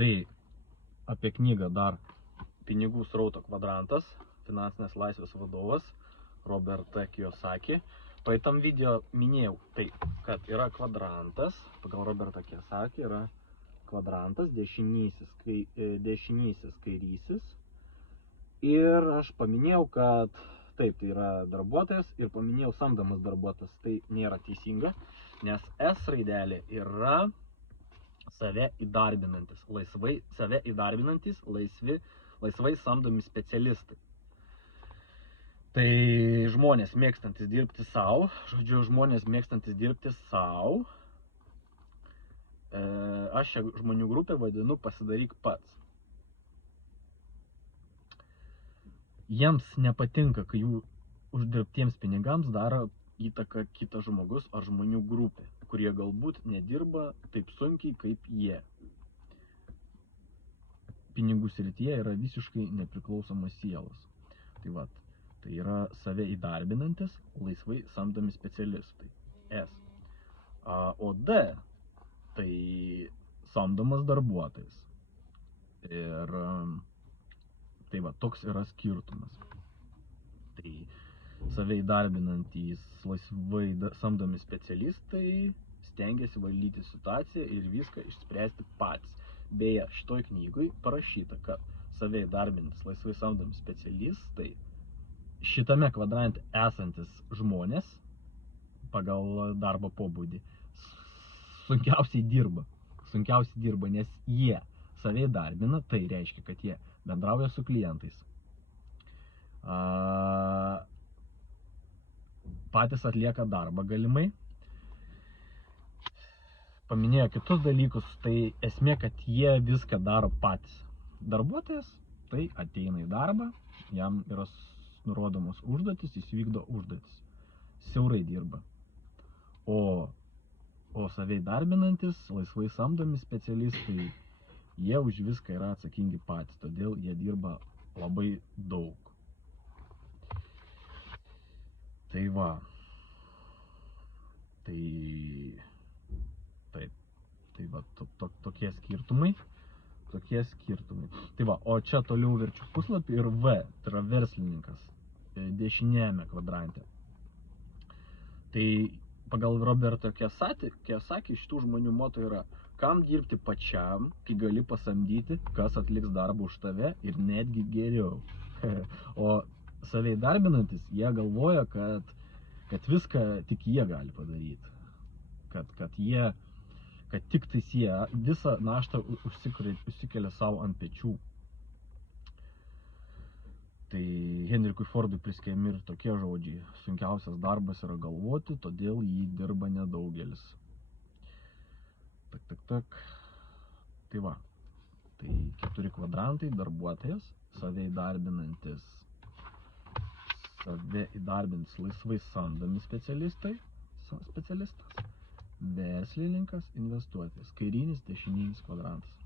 Tai apie knygą dar Pinigų srauto kvadrantas, finansinės laisvės vadovas Robert Kiyosaki. Praeitam video minėjau tai, kad yra kvadrantas, pagal Robertą Kiyosaki yra kvadrantas, dešinysis kairysis. Ir aš paminėjau, kad taip, tai yra darbuotojas ir paminėjau samdomas darbuotojas. Tai nėra teisinga, nes S raidelė yra save įdarbinantis, laisvai samdomi specialistai. Tai žmonės mėgstantis dirbti savo, žmonės mėgstantis dirbti savo, aš šią žmonių grupę vadinu pasidaryk pats. Jiems nepatinka, kai jų uždirbtiems pinigams daro įtaką kitas žmogus ar žmonių grupė, kurie galbūt nedirba taip sunkiai kaip jie. Pinigų srityje yra visiškai nepriklausomas sielas. Tai yra save įdarbinantis, laisvai samdomi specialistai. S. O D tai samdomas darbuotojas. Ir tai toks yra skirtumas. Tai save įdarbinantys, laisvai samdomi specialistai stengiasi valdyti situaciją ir viską išspręsti patys. Beje, šitoj knygoj parašyta, kad save įdarbinantys, laisvai samdomi specialistai, šitame kvadrante esantis žmonės pagal darbo pobūdį sunkiausiai dirba, nes jie save įdarbina, tai reiškia, kad jie bendrauja su klientais, patys atlieka darbą galimai, paminėjo kitus dalykus, tai esmė, kad jie viską daro patys. Darbuotojas tai ateina į darbą, jam yra nurodomos užduotis, jis vykdo užduotis, siaurai dirba. O save įdarbinantis, laisvai samdomi specialistai, jie už viską yra atsakingi patys, todėl jie dirba labai daug. Tai va. Tokie skirtumai. Tai va, o čia toliau verčiu puslapį ir V, tai yra verslininkas, dešinėjame kvadrante. Tai pagal Roberto Kiyosaki šitų žmonių moto yra, kam dirbti pačiam, kai gali pasamdyti, kas atliks darbą už tave ir netgi geriau. O save įdarbinantis, jie galvoja, kad viską tik jie gali padaryti. Kad tik tais jie visą naštą užsikelia savo ant pečių. Tai Henrikui Fordui priskiriami ir tokie žodžiai. Sunkiausias darbas yra galvoti, todėl jį dirba nedaugelis. Tai va. Tai 4 kvadrantai, darbuotojas, save įdarbinantis, laisvai samdomi specialistas, verslininkas, investuotojas, kairinis, dešininis kvadrantas.